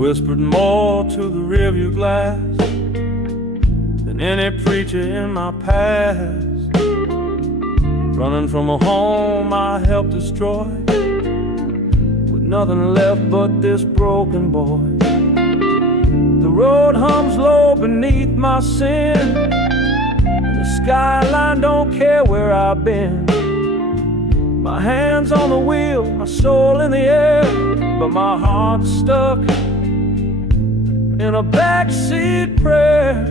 whispered more to the rearview glass than any preacher in my past. Running from a home I helped destroy, with nothing left but this broken boy. The road hums low beneath my sin, and the skyline don't care where I've been. My hands on the wheel, my soul in the air, but my heart's stuck in a backseat prayer.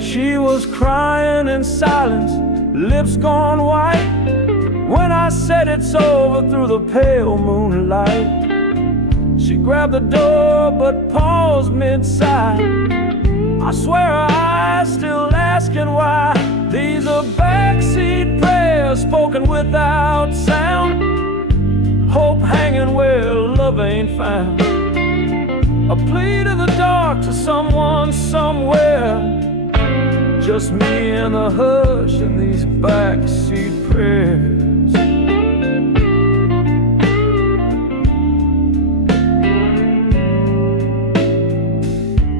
She was crying in silence, lips gone white, when I said it's over through the pale moonlight. She grabbed the door but paused mid-sigh. I swear her eyes still asking why. These are backseat prayers spoken without sound, hope hanging where love ain't found. A plea to the dark, to someone somewhere, just me and the hush in these backseat prayers.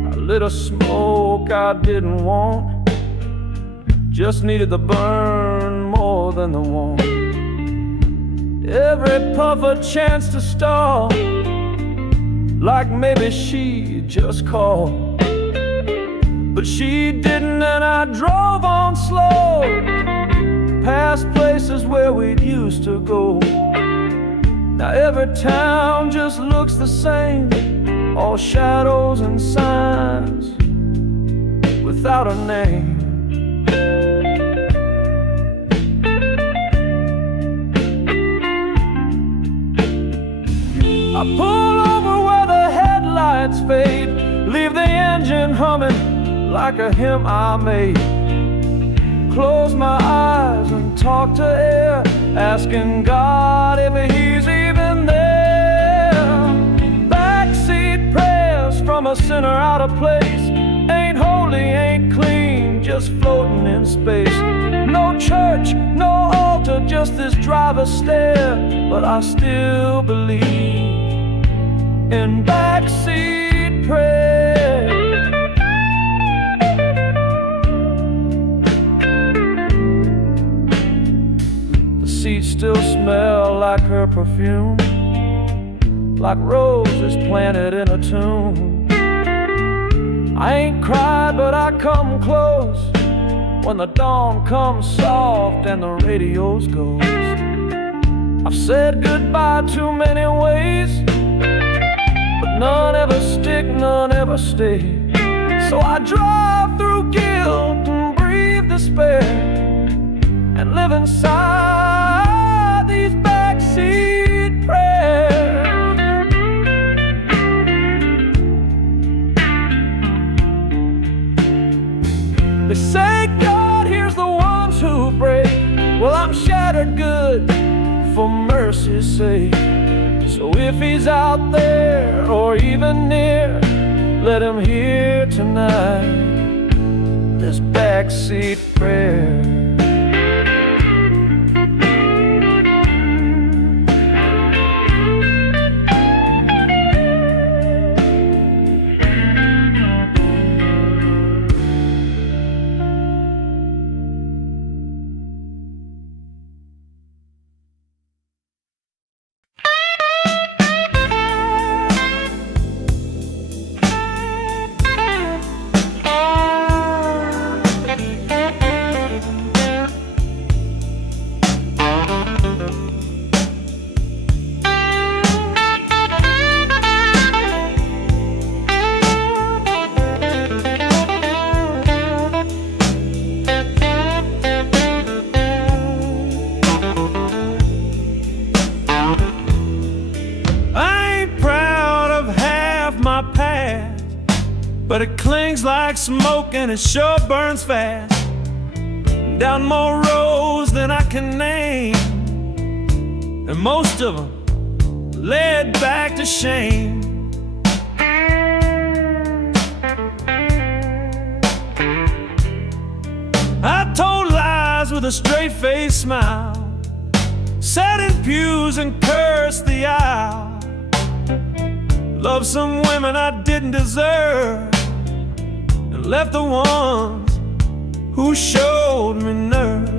I lit a smoke I didn't want, just needed the burn more than the warmth. Every puff a chance to stall, like maybe she just called. But she didn't, and I drove on slow, past places where we'd used to go. Now every town just looks the same, all shadows and signs without a name. I pull over where the headlights fade, leave the engine humming like a hymn I made. Close my eyes and talk to air, asking God if He's even there. Backseat prayers from a sinner out of place, ain't holy, ain't clean, just floating in space. No church, no altar, just this driver's stare, but I still believe in backseat prayers. Seats still smell like her perfume, like roses planted in a tomb. I ain't cried, but I come close when the dawn comes soft and the radio's ghost. I've said goodbye too many ways, but none ever stick, none ever stay. So I drive through guilt and breathe despair, and live inside these backseat prayers. They say God hears the ones who break. Well, I'm shattered good, for mercy's sake. So if He's out there or even near, let Him hear tonight this backseat prayer. but it clings like smoke and it sure burns fast. Down more roads than I can name, and most of them led back to shame. I told lies with a straight-faced smile, sat in pews and cursed the aisle. Loved some women I didn't deserve, and left the ones who showed me nerve.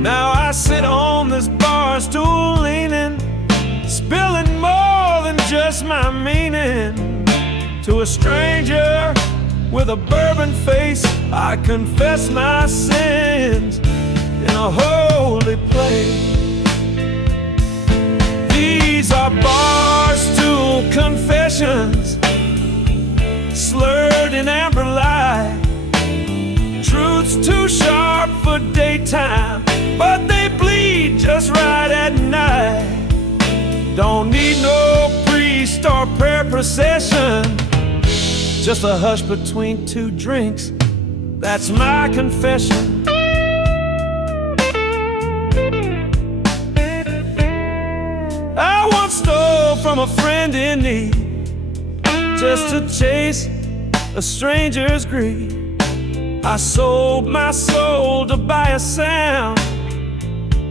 Now I sit on this bar stool leaning, spilling more than just my meaning. To a stranger with a bourbon face, I confess my sins in a holy place. These are barstool confessions, slurred in amber light. Truth's too sharp for daytime, but they bleed just right at night. Don't need no priest or prayer procession, just a hush between two drinks, that's my confession. I once stole from a friend in need, just to chase a stranger's greed. I sold my soul to buy a sound,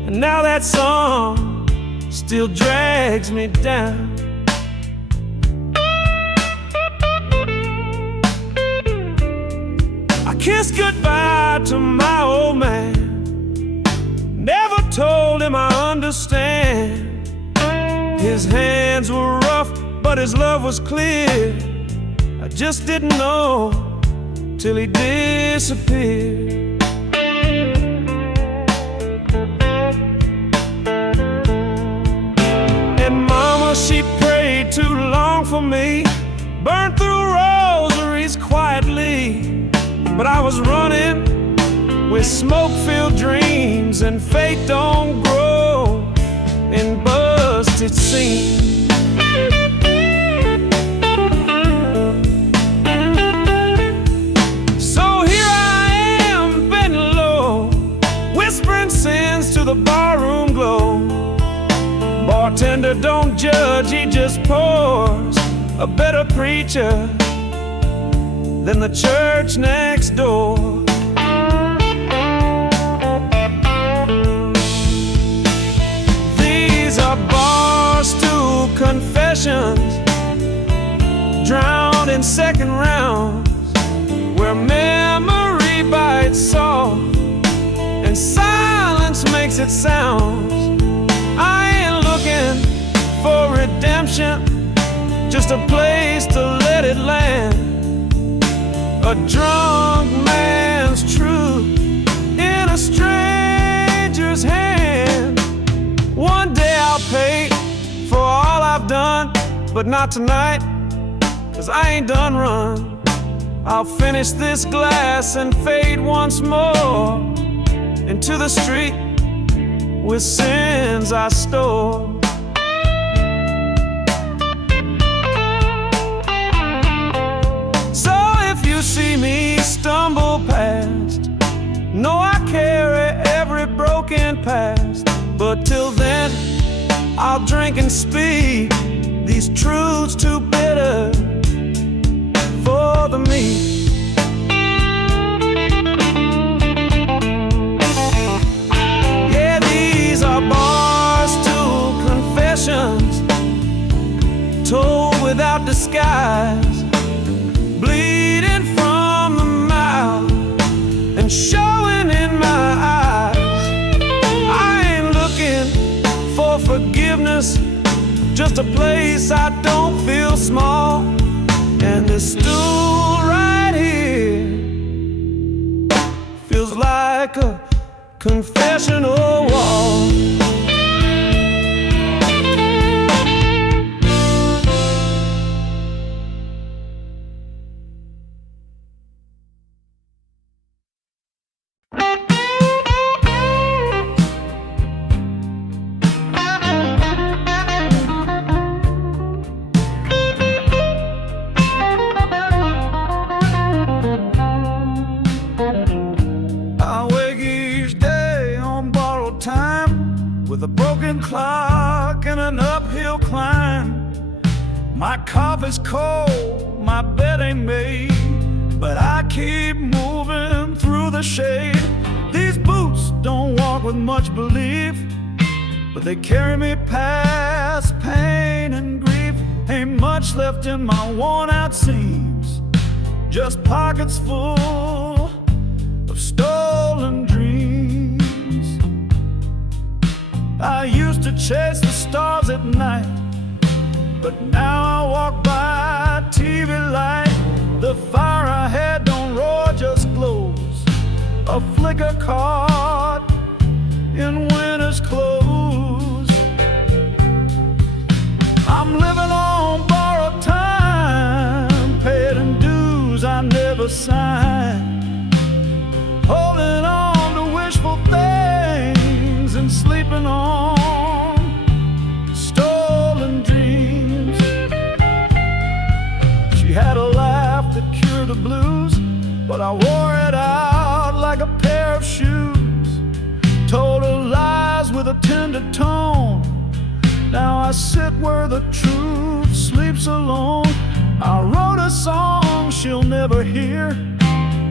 and now that song still drags me down. I kissed goodbye to my old man, never told him I understand. His hands were rough, but his love was clear. I just didn't know till he disappeared. And mama, she prayed too long for me, burned through rosaries quietly. But I was running with smoke-filled dreams, and faith don't grow in busted seams. To the barroom glow. Bartender don't judge, he just pours. A better preacher than the church next door. These are barstool confessions, drowned in second rounds, where memory bites soft and silence makes it sound. I ain't looking for redemption, just a place to let it land. A drunk man's truth in a stranger's hand. One day I'll pay for all I've done, but not tonight, 'cause I ain't done run. I'll finish this glass and fade once more into the street with sins I stole. So if you see me stumble past, know I carry every broken past. But till then, I'll drink and speak these truths too bitter for the meek. Barstool confessions, told without disguise, bleeding from the mouth and showing in my eyes. I ain't looking for forgiveness, just a place I don't feel small. And this stool right here feels like a confessional wall. With a broken clock and an uphill climb. My coffee's cold, my bed ain't made, but I keep moving the shade. These boots don't walk with much belief, but they carry me past pain and grief. Ain't much left in my worn-out seams, just pockets full of stolen dreams. I used to chase the stars at night, but now I walk by TV light. The fire I had don't roar, just glows, a flicker caught in winter's clothes. I'm living on borrowed time, paying dues I never signed, holding on to wishful things and sleeping on stolen dreams. She had a laugh that cured the blues, but I wore it out like a pair of shoes. Told her lies with a tender tone. Now I sit where the truth sleeps alone. I wrote a song she'll never hear,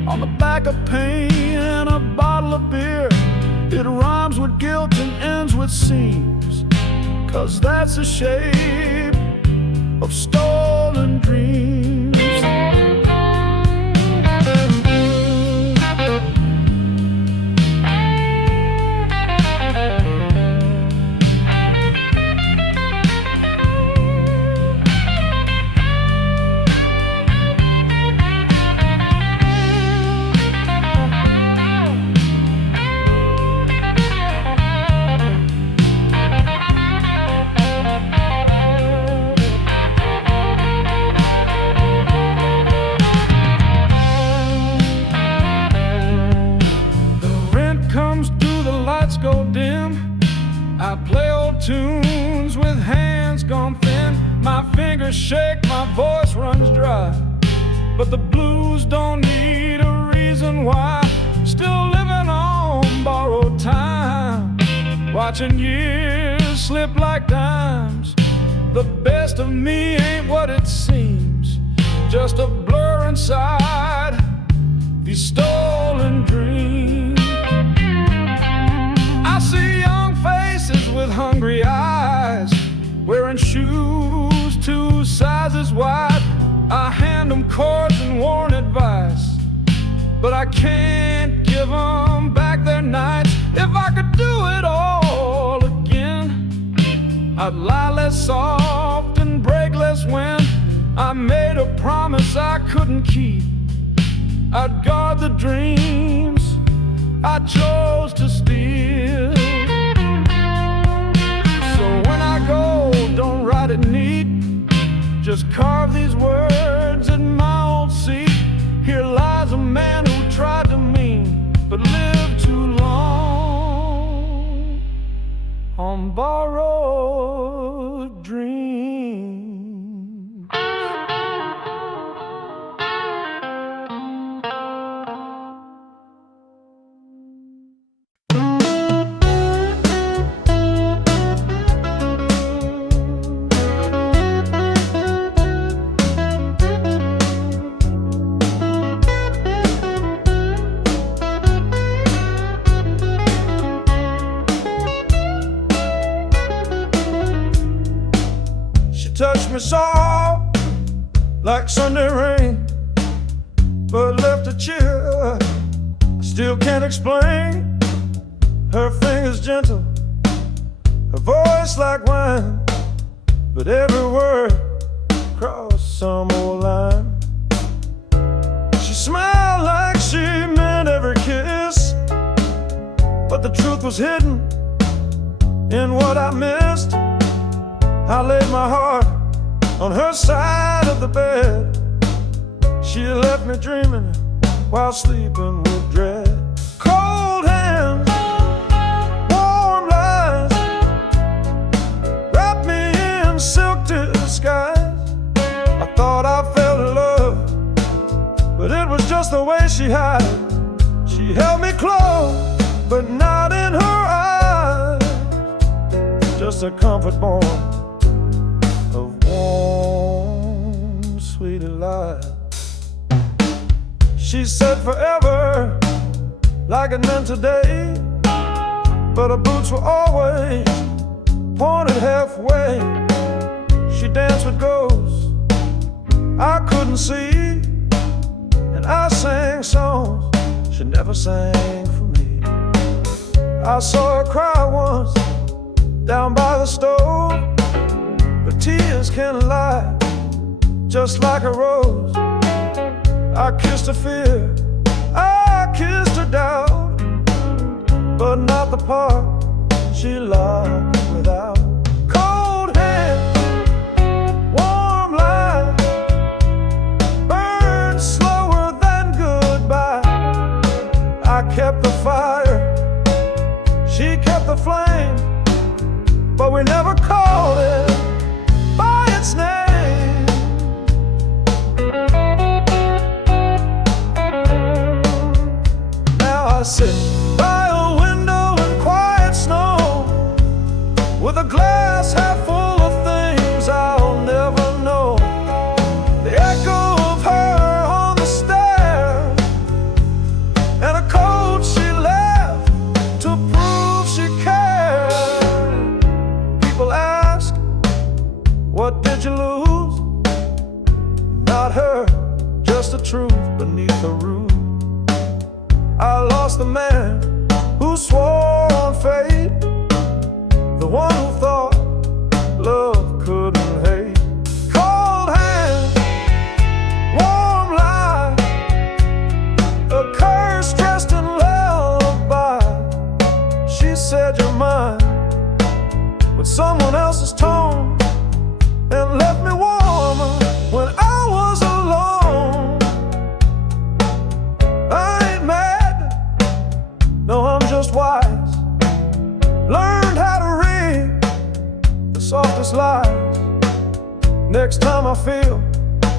on the back of pain and a bottle of beer. It rhymes with guilt and ends with seams, 'cause that's the shape of stolen dreams. Go dim, I play old tunes with hands gone thin. My fingers shake, my voice runs dry, but the blues don't need a reason why. Still living on borrowed time, watching years slip like dimes. The best of me ain't what it seems, just a blur inside these stolen dreams. I see young faces with hungry eyes, wearing shoes 2 sizes wide. I hand them chords and worn advice, but I can't give them back their nights. If I could do it all again, I'd lie less soft and break less when I made a promise I couldn't keep. I'd guard the dreams I chose to steal. So when I go, don't write it neat, just carve these words in my old seat. Here lies a man who tried to mean, but lived too long on borrowed dreams. Touched me soft like Sunday rain, but left a chill I still can't explain. Her fingers gentle, her voice like wine, but every word crossed some old line. She smiled like she meant every kiss, but the truth was hidden in what I missed. I laid my heart on her side of the bed. She left me dreaming while sleeping with dread. Cold hands, warm lies, wrapped me in silk disguise. I thought I fell in love, but it was just the way she had it. She held me close, but not in her eyes, just a comfort born of warm, sweet life. She said forever like it meant today, but her boots were always pointed halfway. She danced with ghosts I couldn't see, and I sang songs she never sang for me. I saw her cry once down by the stove, but tears can't lie, just like a rose. I kissed her fear, I kissed her doubt, but not the part she loved without. Cold hands, warm light, burned slower than goodbye. I kept the fire, she kept the flame, but we never called it by its name. Now I sit by a window in quiet snow, with a glass half full of things I'll never know. The echo of her on the stairs, and a coat she left to prove she cared. People ask, what did you lose? Not her, just the truth beneath the roof. I lost the man who swore on fate, the one who thought love couldn't hate. Cold hands, warm light, a curse dressed in lullaby. She said you're mine with someone else's tone, and left me warmer when I was alone. I ain't mad, no, I'm just wise. Learned how to read the softest lies. Next time I feel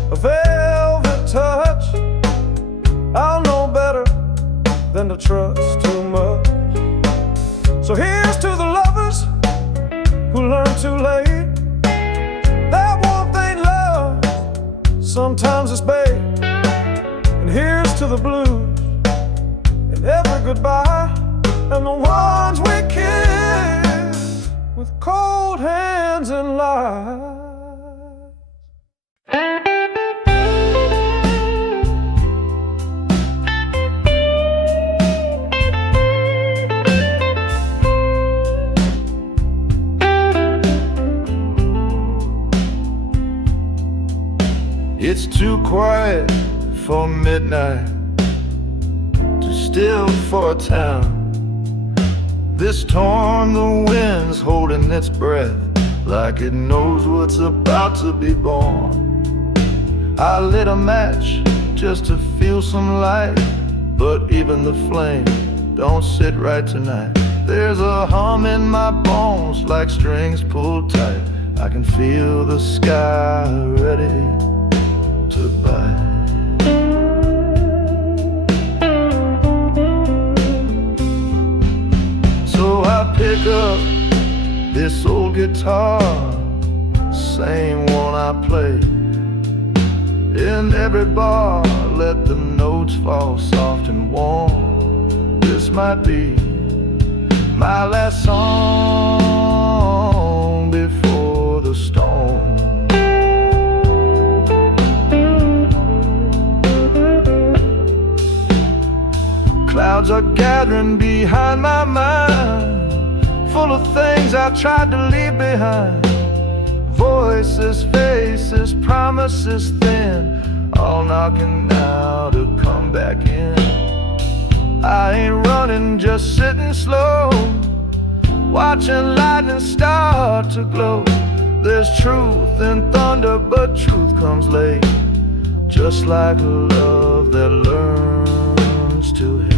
a velvet touch, I'll know better than to trust too much. So here's to the lovers who learned too late. That warmth ain't love, sometimes it's bait. And here's to the blues and every goodbye, and the ones we kiss with cold hands and lies. It's too quiet for midnight, too still for a town. This storm, the wind's holding its breath, like it knows what's about to be born. I lit a match just to feel some light, but even the flame don't sit right tonight. There's a hum in my bones like strings pulled tight. I can feel the sky ready to bite. So I pick up this old guitar, same one I played in every bar. Let the notes fall soft and warm. This might be my last song before the storm. Clouds are gathering behind my mind, full of things I tried to leave behind. Voices, faces, promises thin, all knocking now to come back in. I ain't running, just sitting slow, watching lightning start to glow. There's truth in thunder, but truth comes late, just like a love that learns to hate.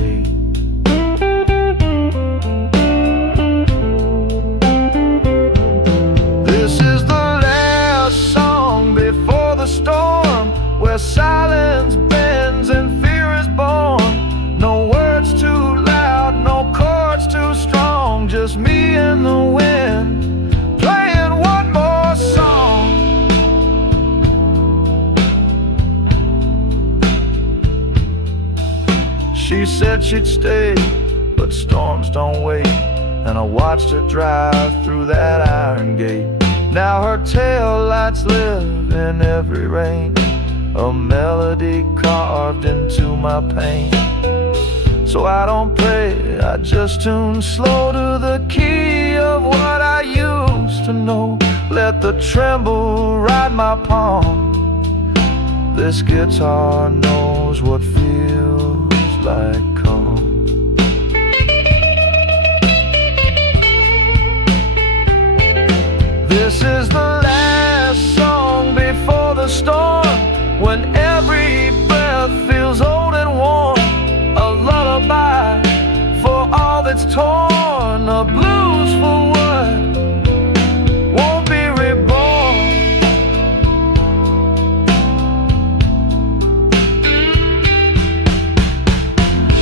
This is the last song before the storm, where silence bends and fear is born. No words too loud, no chords too strong, just me and the wind playing one more song. She said she'd stay, but storms don't wait, and I watched her drive through that iron gate. Now her tail lights live in every rain, a melody carved into my pain. So I don't pray, I just tune slow to the key of what I used to know. Let the tremble ride my palm. This guitar knows what feels like calm. This is the last song before the storm, when every breath feels old and warm. A lullaby for all that's torn, a blues for what won't be reborn.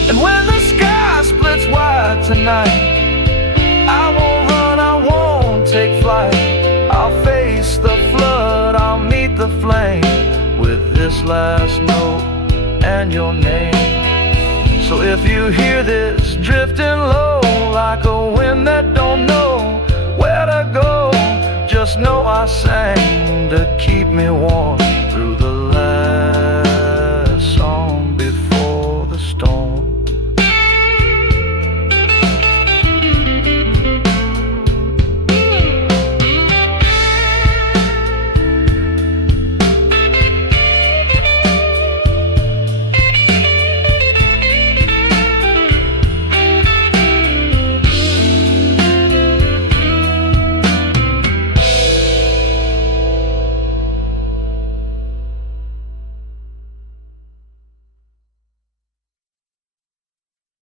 And when the sky splits wide tonight, I won't run, I won't take flight. I'll face the flood, I'll meet the flame with this last note and your name. So if you hear this drifting low, like a wind that don't know where to go, just know I sang to keep me warm through the last